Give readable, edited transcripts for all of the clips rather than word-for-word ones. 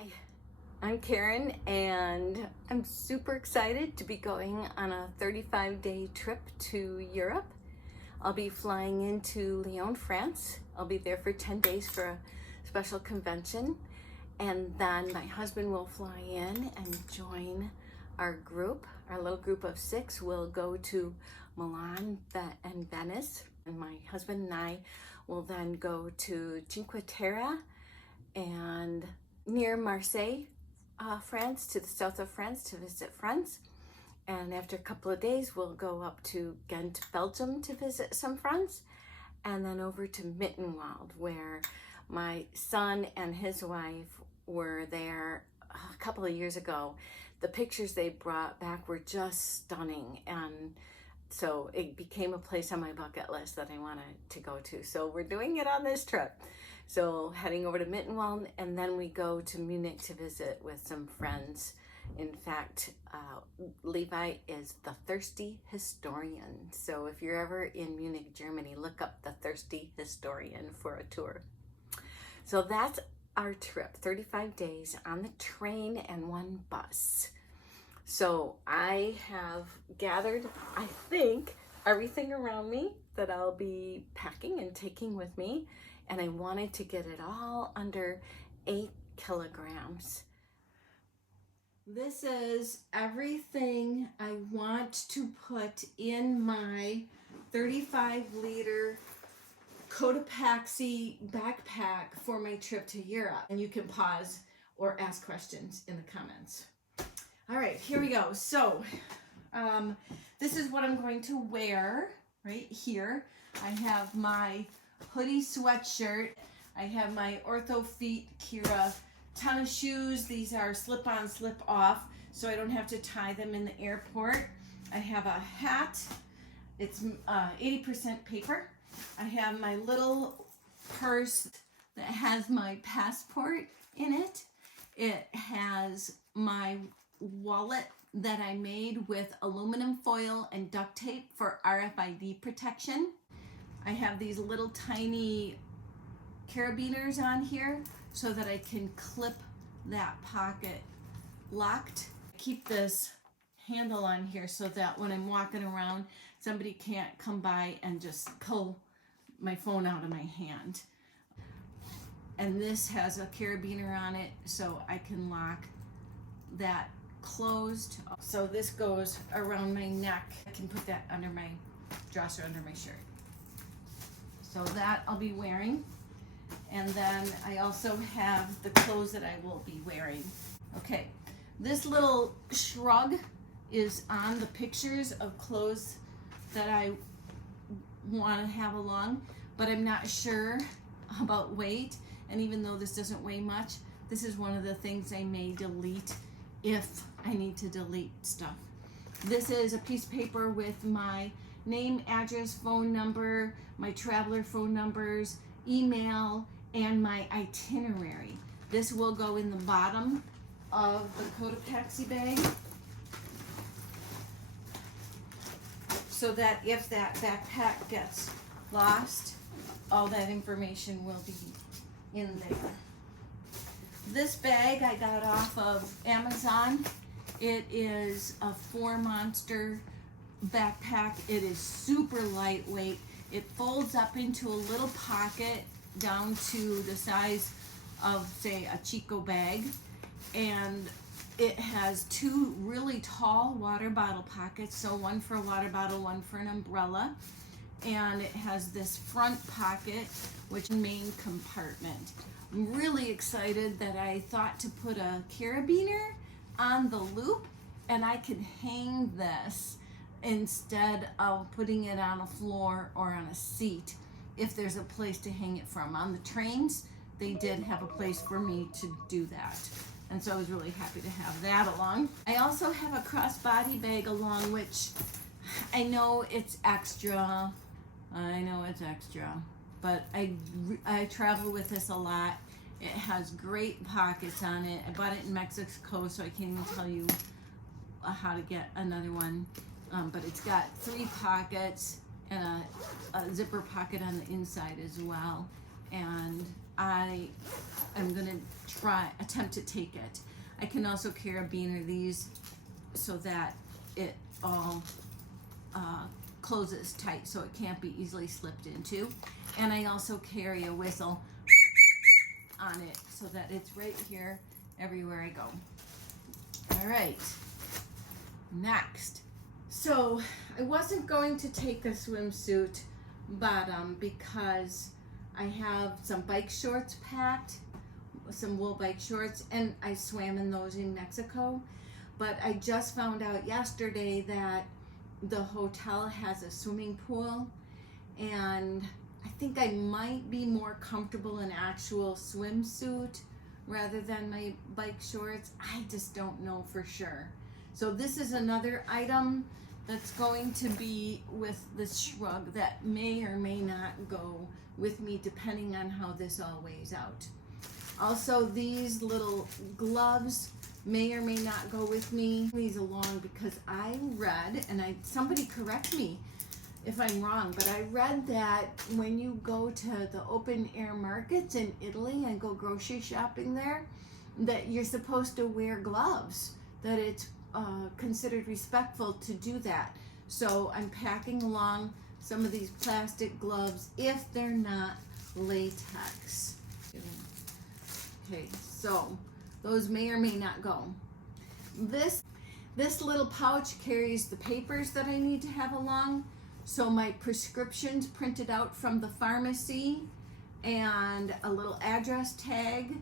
Hi, I'm Karen and I'm super excited to be going on a 35-day trip to Europe. I'll be flying into Lyon, France. I'll be there for 10 days for a special convention, and then my husband will fly in and join our group. Our little group of 6 will go to Milan and Venice, and my husband and I will then go to Cinque Terre and near Marseille, France, to the south of France to visit friends. And after a couple of days, we'll go up to Ghent, Belgium to visit some friends, and then over to Mittenwald, where my son and his wife were there a couple of years ago. The pictures they brought back were just stunning, and so it became a place on my bucket list that I wanted to go to. So we're doing it on this trip. So heading over to Mittenwald, and then we go to Munich to visit with some friends. In fact, Levi is the Thirsty Historian. So if you're ever in Munich, Germany, look up the Thirsty Historian for a tour. So that's our trip, 35 days on the train and 1 bus. So I have gathered, I think, everything around me that I'll be packing and taking with me. And I wanted to get it all under 8 kilograms. This is everything I want to put in my 35-liter Cotopaxi backpack for my trip to Europe. And you can pause or ask questions in the comments. All right, here we go. So this is what I'm going to wear right here. I have my hoodie sweatshirt. I have my Ortho Feet Kira tennis shoes. These are slip-on, slip-off, so I don't have to tie them in the airport. I have a hat. It's 80% paper. I have my little purse that has my passport in it. It has my wallet that I made with aluminum foil and duct tape for RFID protection. I have these little tiny carabiners on here so that I can clip that pocket locked. Keep this handle on here so that when I'm walking around, somebody can't come by and just pull my phone out of my hand. And this has a carabiner on it so I can lock that closed. So this goes around my neck. I can put that under my dresser, under my shirt. So that I'll be wearing. And then I also have the clothes that I will be wearing. Okay, this little shrug is on the pictures of clothes that I want to have along, but I'm not sure about weight. And even though this doesn't weigh much, this is one of the things I may delete if I need to delete stuff. This is a piece of paper with my name, address, phone number, my traveler phone numbers, email, and my itinerary. This will go in the bottom of the Cotopaxi bag so that if that backpack gets lost, all that information will be in there. This bag I got off of Amazon. It is a 4-monster backpack. It is super lightweight. It folds up into a little pocket down to the size of, say, a Chico bag, and it has 2 really tall water bottle pockets, so one for a water bottle, one for an umbrella, and it has this front pocket, which main compartment. I'm really excited that I thought to put a carabiner on the loop, and I can hang this instead of putting it on a floor or on a seat if there's a place to hang it from. On the trains, they did have a place for me to do that. And so I was really happy to have that along. I also have a crossbody bag along, which I know it's extra. But I travel with this a lot. It has great pockets on it. I bought it in Mexico, so I can't even tell you how to get another one. But it's got 3 pockets and a zipper pocket on the inside as well. and I am gonna attempt to take it. I can also carabiner these so that it all closes tight so it can't be easily slipped into. And I also carry a whistle on it so that it's right here everywhere I go. All right, next. So I wasn't going to take a swimsuit bottom because I have some bike shorts packed, some wool bike shorts, and I swam in those in Mexico. But I just found out yesterday that the hotel has a swimming pool, and I think I might be more comfortable in actual swimsuit rather than my bike shorts. I just don't know for sure. So this is another item that's going to be with the shrug that may or may not go with me depending on how this all weighs out. Also, these little gloves may or may not go with me. These along because I read, and somebody correct me if I'm wrong, but I read that when you go to the open air markets in Italy and go grocery shopping there, that you're supposed to wear gloves, that it's considered respectful to do that. So I'm packing along some of these plastic gloves if they're not latex. Okay, so those may or may not go. This little pouch carries the papers that I need to have along. So my prescriptions printed out from the pharmacy, and a little address tag,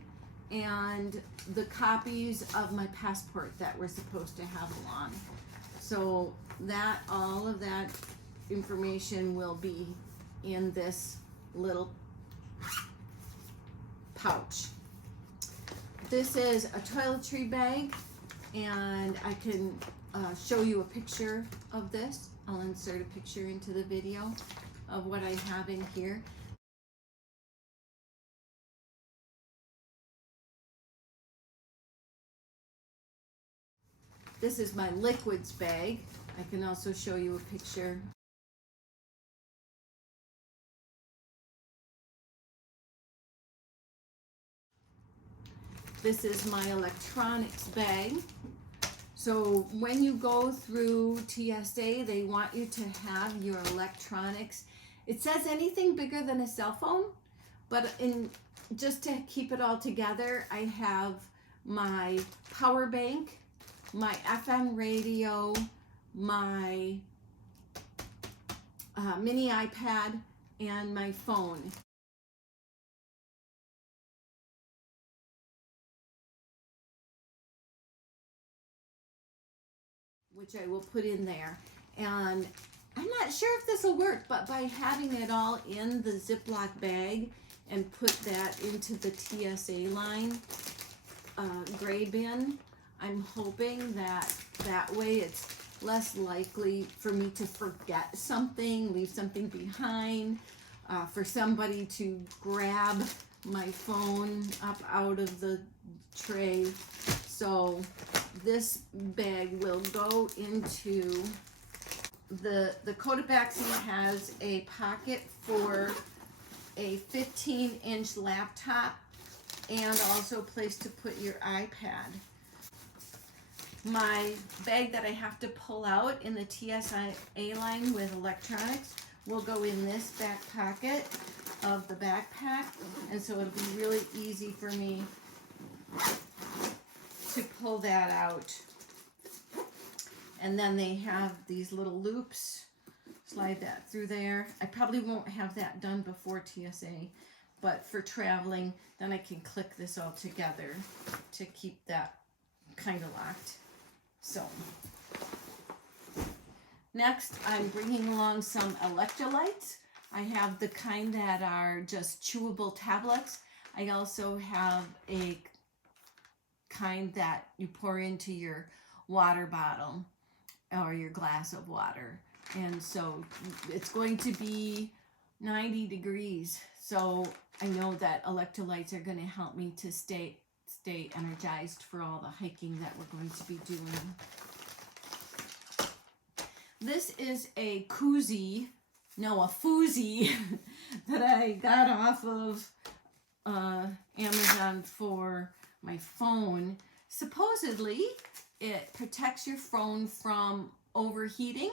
and the copies of my passport that we're supposed to have along. So that all of that information will be in this little pouch. This is a toiletry bag, and I can show you a picture of this. I'll insert a picture into the video of what I have in here. This is my liquids bag. I can also show you a picture. This is my electronics bag. So when you go through TSA, they want you to have your electronics. It says anything bigger than a cell phone, but just to keep it all together, I have my power bank, my FM radio, my mini iPad, and my phone. Which I will put in there. And I'm not sure if this will work, but by having it all in the Ziploc bag and put that into the TSA line gray bin, I'm hoping that way it's less likely for me to forget something, leave something behind, for somebody to grab my phone up out of the tray. So this bag will go into the Cotopaxi has a pocket for a 15-inch laptop and also a place to put your iPad. My bag that I have to pull out in the TSA line with electronics will go in this back pocket of the backpack, and so it'll be really easy for me to pull that out. And then they have these little loops, slide that through there. I probably won't have that done before TSA, but for traveling, then I can click this all together to keep that kind of locked. So next, I'm bringing along some electrolytes. I have the kind that are just chewable tablets. I also have a kind that you pour into your water bottle or your glass of water. And so it's going to be 90 degrees. So I know that electrolytes are going to help me to stay energized for all the hiking that we're going to be doing. This is a koozie, no, a foozie that I got off of Amazon for my phone. Supposedly, it protects your phone from overheating.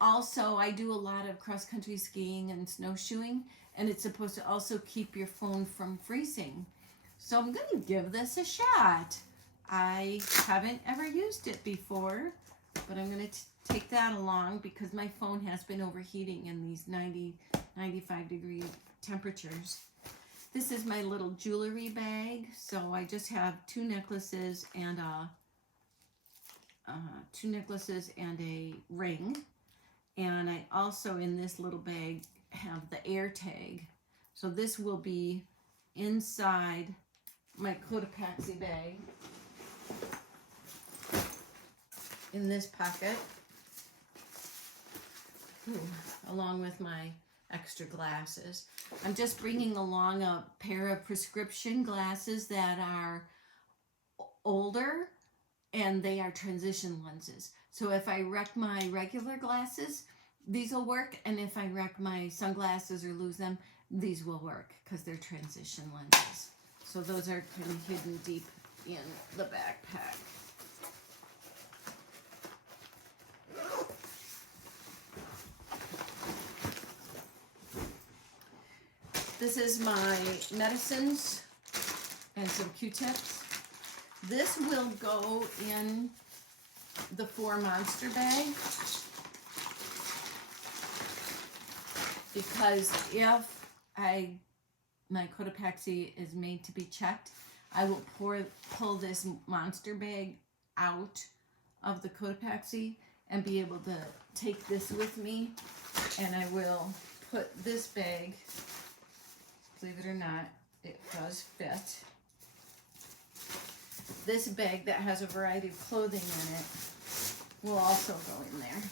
Also, I do a lot of cross-country skiing and snowshoeing, and it's supposed to also keep your phone from freezing. So I'm going to give this a shot. I haven't ever used it before, but I'm going to take that along because my phone has been overheating in these 95 degree temperatures. This is my little jewelry bag. So I just have two necklaces and a ring. And I also, in this little bag, have the air tag. So this will be inside my Cotopaxi bag in this pocket. Along with my extra glasses. I'm just bringing along a pair of prescription glasses that are older, and they are transition lenses. So if I wreck my regular glasses, these will work, and if I wreck my sunglasses or lose them, these will work because they're transition lenses. So those are kind of hidden deep in the backpack. This is my medicines and some Q-tips. This will go in the 4 monster bag because if my Cotopaxi is made to be checked, I will pull this monster bag out of the Cotopaxi and be able to take this with me, and I will put this bag, believe it or not, it does fit. This bag that has a variety of clothing in it will also go in there.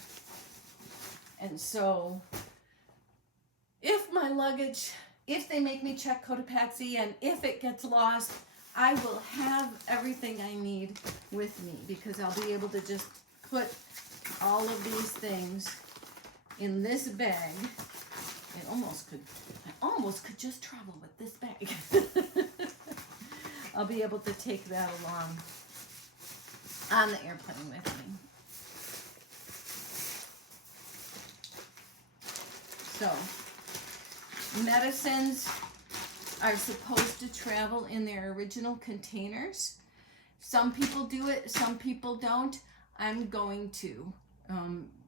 And so if my luggage, if they make me check Cotopaxi and if it gets lost, I will have everything I need with me because I'll be able to just put all of these things in this bag. I almost could just travel with this bag. I'll be able to take that along on the airplane with me. So, medicines are supposed to travel in their original containers. Some people do it, some people don't. I'm going to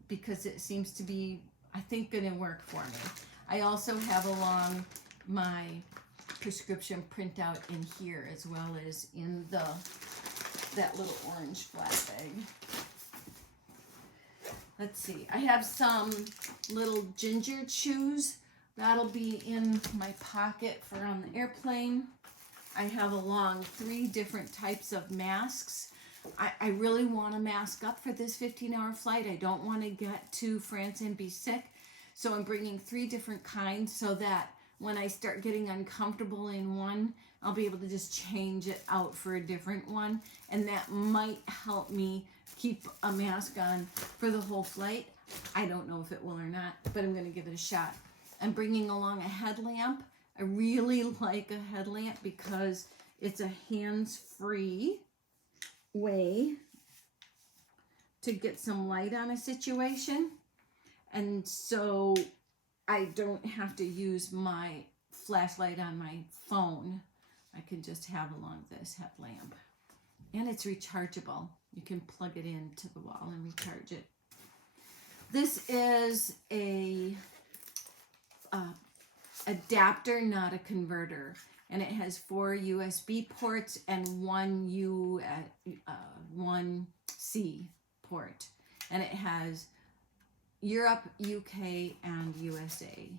because it seems to be, I think, going to work for me. I also have along my prescription printout in here as well as in that little orange flat bag. Let's see, I have some little ginger chews. That'll be in my pocket for on the airplane. I have along 3 different types of masks. I really want to mask up for this 15-hour flight. I don't want to get to France and be sick. So I'm bringing 3 different kinds so that when I start getting uncomfortable in one, I'll be able to just change it out for a different one. And that might help me keep a mask on for the whole flight. I don't know if it will or not, but I'm going to give it a shot. I'm bringing along a headlamp. I really like a headlamp because it's a hands-free way to get some light on a situation. And so I don't have to use my flashlight on my phone. I can just have along this headlamp. And it's rechargeable. You can plug it into the wall and recharge it. This is a adapter, not a converter. And it has 4 USB ports and one C port. And it has Europe, UK, and USA.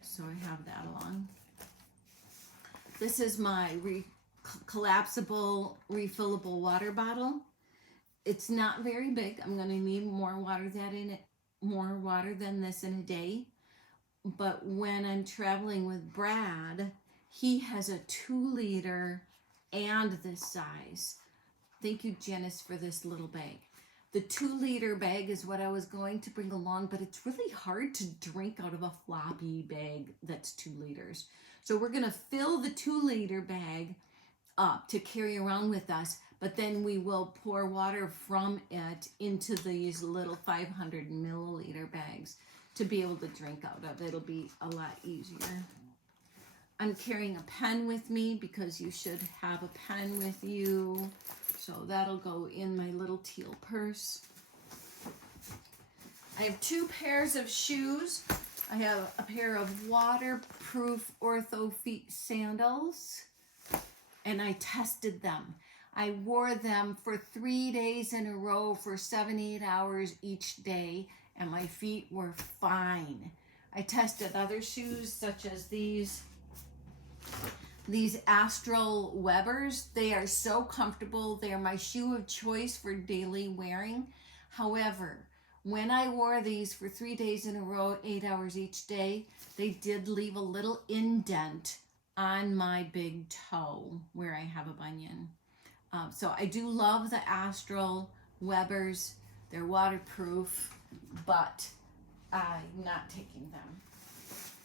So I have that along. This is my collapsible, refillable water bottle. It's not very big. I'm going to need more water than this in a day. But when I'm traveling with Brad, he has a 2-liter and this size. Thank you, Janice, for this little bag. The 2-liter bag is what I was going to bring along, but it's really hard to drink out of a floppy bag that's 2 liters. So we're going to fill the 2-liter bag up to carry around with us, but then we will pour water from it into these little 500 milliliter bags to be able to drink out of. It'll be a lot easier. I'm carrying a pen with me because you should have a pen with you. So that'll go in my little teal purse. I have 2 pairs of shoes. I have a pair of waterproof Ortho Feet sandals, and I tested them. I wore them for 3 days in a row for 7-8 hours each day, and my feet were fine. I tested other shoes such as these Astral Webers. They are so comfortable. They are my shoe of choice for daily wearing. However, when I wore these for 3 days in a row, 8 hours each day, they did leave a little indent on my big toe where I have a bunion. So I do love the Astral Webers. They're waterproof, but I'm not taking them.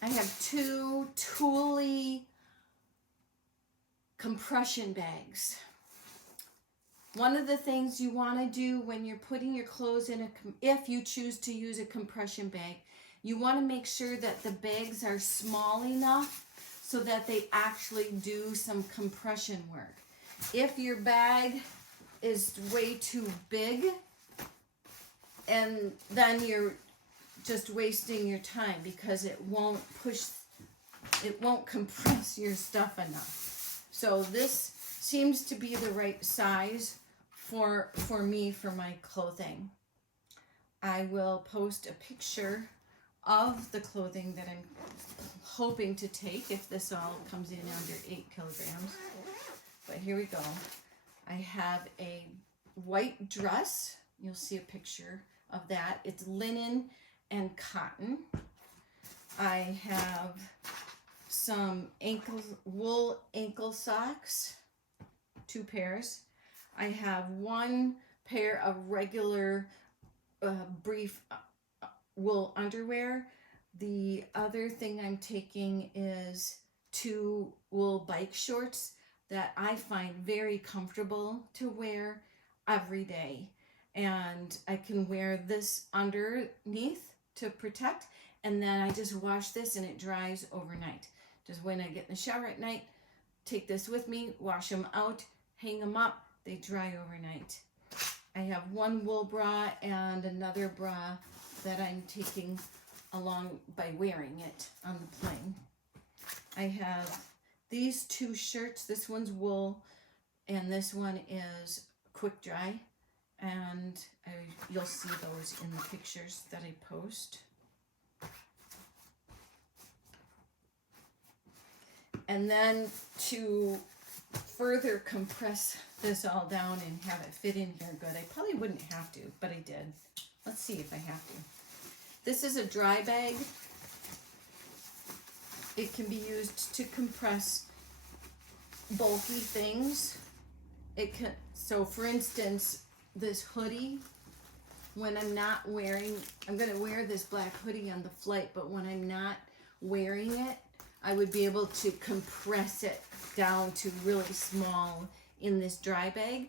I have 2 Thule compression bags. One of the things you want to do when you're putting your clothes in if you choose to use a compression bag, you want to make sure that the bags are small enough so that they actually do some compression work. If your bag is way too big, and then you're just wasting your time because it won't compress your stuff enough. So this seems to be the right size for me for my clothing. I will post a picture of the clothing that I'm hoping to take if this all comes in under 8 kilograms. But here we go. I have a white dress. You'll see a picture of that. It's linen and cotton. I have some wool ankle socks, 2 pairs. I have 1 pair of regular brief wool underwear. The other thing I'm taking is 2 wool bike shorts that I find very comfortable to wear every day. And I can wear this underneath to protect, and then I just wash this and it dries overnight. Just when I get in the shower at night, take this with me, wash them out, hang them up, they dry overnight. I have 1 wool bra and another bra that I'm taking along by wearing it on the plane. I have these 2 shirts. This one's wool and this one is quick dry, and you'll see those in the pictures that I post. And then to further compress this all down and have it fit in here good, I probably wouldn't have to, but I did. Let's see if I have to. This is a dry bag. It can be used to compress bulky things. So for instance, this hoodie, when I'm not wearing, I'm going to wear this black hoodie on the flight, but when I'm not wearing it, I would be able to compress it down to really small in this dry bag.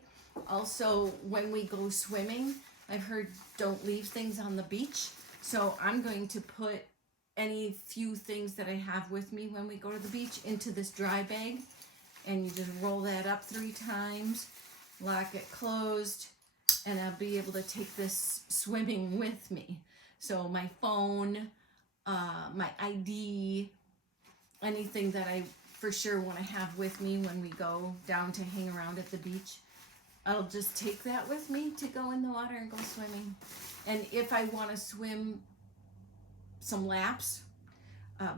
Also, when we go swimming, I've heard don't leave things on the beach. So I'm going to put any few things that I have with me when we go to the beach into this dry bag. And you just roll that up 3 times, lock it closed, and I'll be able to take this swimming with me. So my phone, my ID, anything that I for sure want to have with me when we go down to hang around at the beach, I'll just take that with me to go in the water and go swimming. And if I want to swim some laps,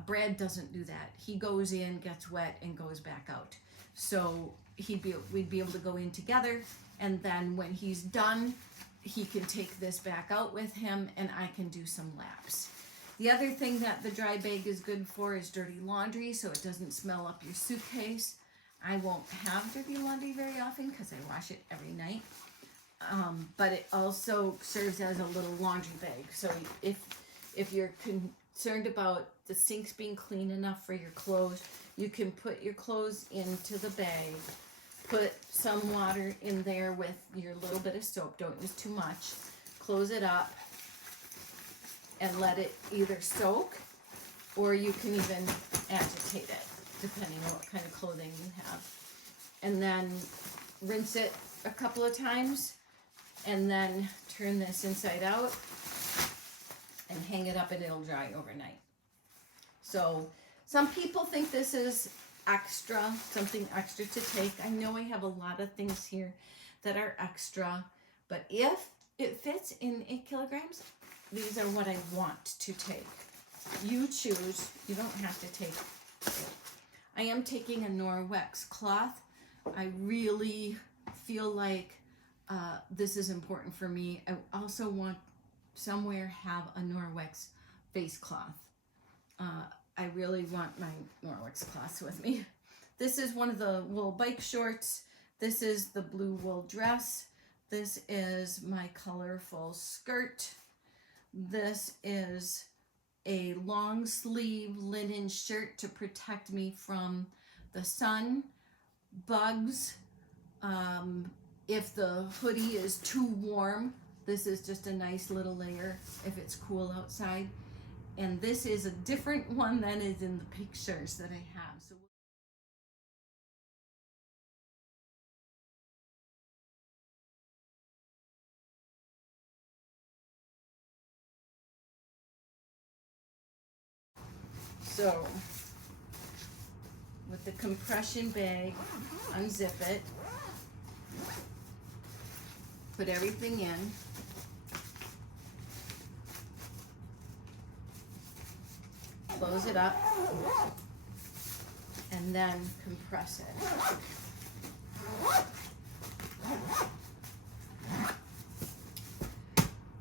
Brad doesn't do that. He goes in, gets wet, and goes back out. So we'd be able to go in together, and then when he's done, he can take this back out with him, and I can do some laps. The other thing that the dry bag is good for is dirty laundry, so it doesn't smell up your suitcase. I won't have dirty laundry very often because I wash it every night. but it also serves as a little laundry bag. So if you're concerned about the sinks being clean enough for your clothes, you can put your clothes into the bag, put some water in there with your little bit of soap, don't use too much, close it up, and let it either soak, or you can even agitate it, depending on what kind of clothing you have. And then rinse it a couple of times, and then turn this inside out and hang it up, and it'll dry overnight. So some people think this is extra, something extra to take. I know I have a lot of things here that are extra, but if it fits in 8 kilograms, these are what I want to take. You choose, you don't have to take it. I am taking a Norwex cloth. I really feel like this is important for me. I also want somewhere have a Norwex face cloth. I really want my Norwex cloths with me. This is one of the wool bike shorts. This is the blue wool dress. This is my colorful skirt. This is a long sleeve linen shirt to protect me from the sun, bugs. If the hoodie is too warm, this is just a nice little layer if it's cool outside. And this is a different one than is in the pictures that I have. So with the compression bag, unzip it, put everything in, close it up, and then compress it.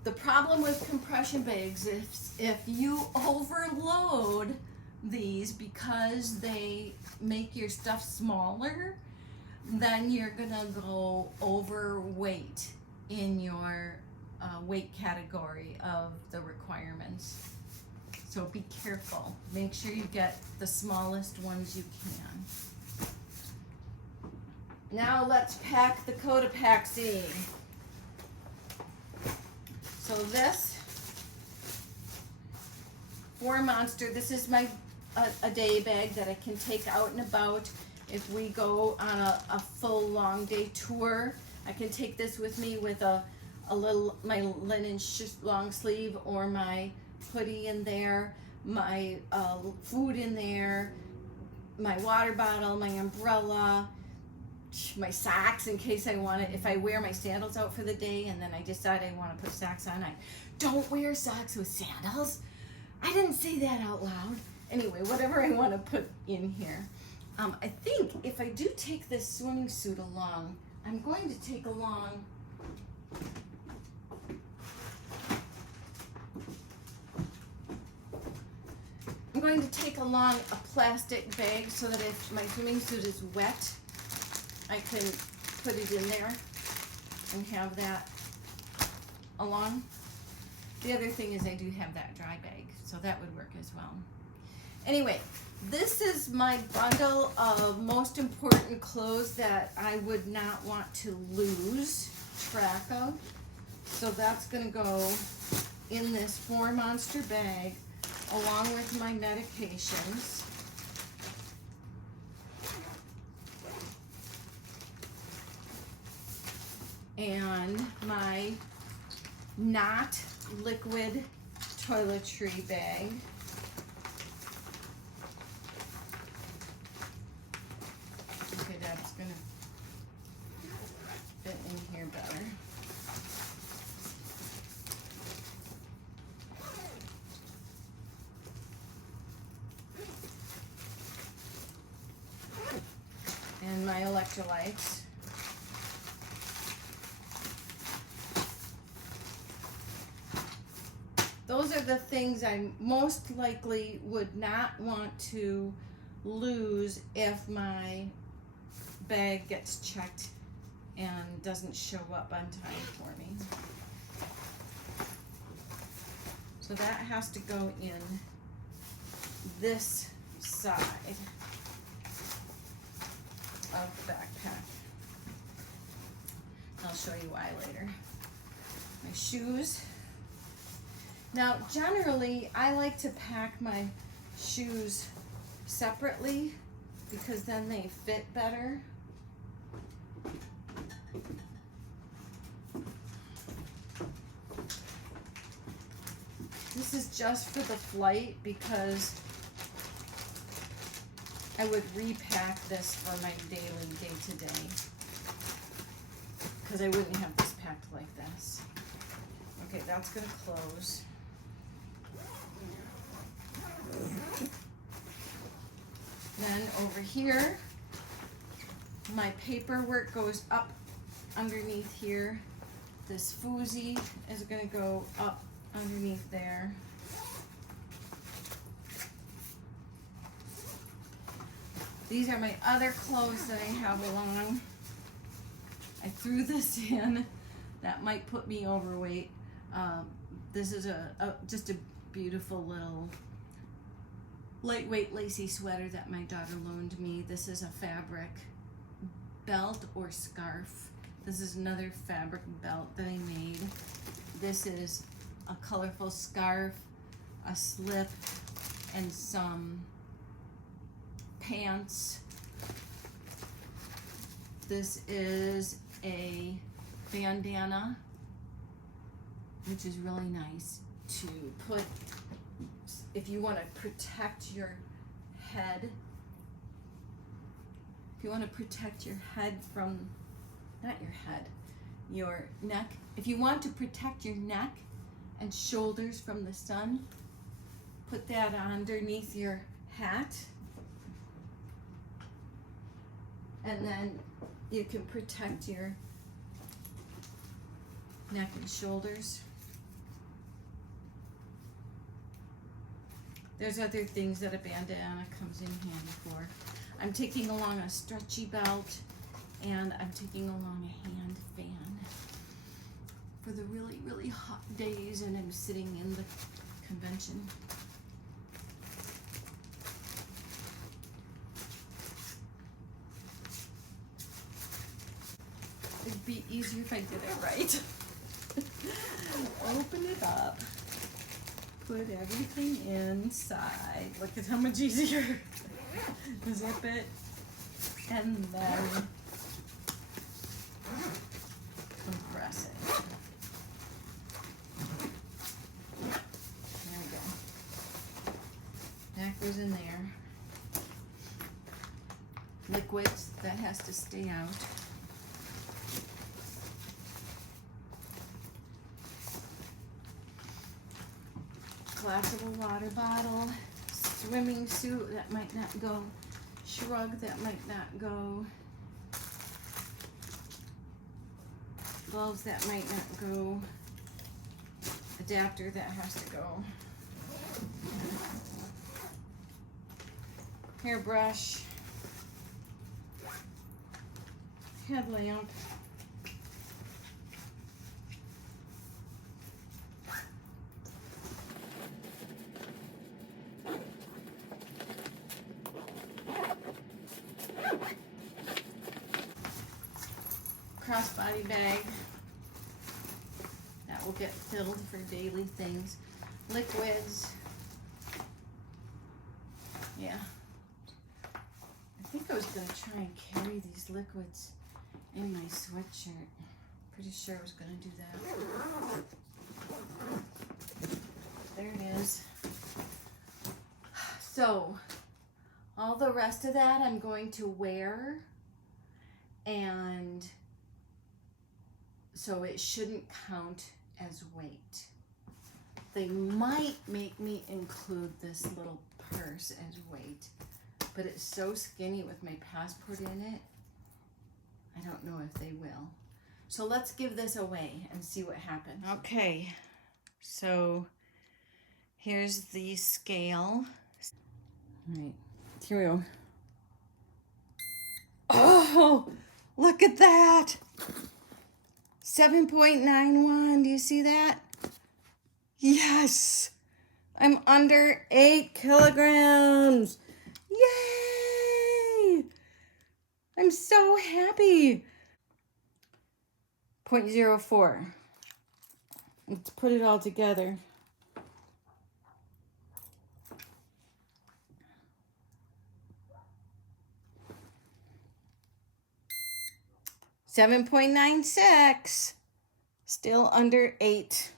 The problem with compression bags is if you overload these because they make your stuff smaller, then you're gonna go overweight in your weight category of the requirements. So be careful. Make sure you get the smallest ones you can. Now let's pack the Cotopaxi. So this 4 Monster, this is my a day bag that I can take out and about. If we go on a full long day tour, I can take this with me with my linen long sleeve or my hoodie in there, my food in there, my water bottle, my umbrella, my socks in case I want it. If I wear my sandals out for the day and then I decide I want to put socks on, I don't wear socks with sandals. I didn't say that out loud. Anyway, whatever I want to put in here. I think if I do take this swimming suit along, I'm going to take along a plastic bag so that if my swimming suit is wet, I can put it in there and have that along. The other thing is I do have that dry bag, so that would work as well. Anyway, this is my bundle of most important clothes that I would not want to lose track of. So that's gonna go in this 4 Monster bag along with my medications. And my not liquid toiletry bag. Okay, that's gonna fit in here better. And my electrolytes. Those are the things I most likely would not want to lose if my bag gets checked and doesn't show up on time for me. So that has to go in this side of the backpack. I'll show you why later. My shoes. Now, generally, I like to pack my shoes separately because then they fit better. This is just for the flight because I would repack this for my daily day-to-day because I wouldn't have this packed like this. Okay, that's gonna close. Then over here, my paperwork goes up underneath here. This fousey is gonna go up underneath there. These are my other clothes that I have along. I threw this in. That might put me overweight. This is just a beautiful little lightweight lacy sweater that my daughter loaned me. This is a fabric belt or scarf. This is another fabric belt that I made. This is a colorful scarf, a slip, and some pants. This is a bandana, which is really nice to put if you want to protect your head. If you want to protect your head from, not your head, your neck. If you want to protect your neck and shoulders from the sun, put that underneath your hat. And then you can protect your neck and shoulders. There's other things that a bandana comes in handy for. I'm taking along a stretchy belt, and I'm taking along a hand fan for the really, really hot days, and I'm sitting in the convention. It'd be easier if I did it right. Open it up. Put everything inside. Look at how much easier. Zip it. And then compress it. There we go. That goes in there. Liquids, that has to stay out. Collapsible water bottle, swimming suit that might not go, shrug that might not go, gloves that might not go, adapter that has to go, hairbrush, headlamp, crossbody bag that will get filled for daily things, liquids. Yeah, I think I was gonna try and carry these liquids in my sweatshirt. Pretty sure I was gonna do that. There it is. So all the rest of that I'm going to wear, and so it shouldn't count as weight. They might make me include this little purse as weight, but it's so skinny with my passport in it, I don't know if they will. So let's give this away and see what happens. Okay, so here's the scale. All right, here we go. Oh, look at that. 7.91. Do you see that? Yes. I'm under 8 kilograms. Yay. I'm so happy. 0.04. Let's put it all together. $7.96. Still under 8.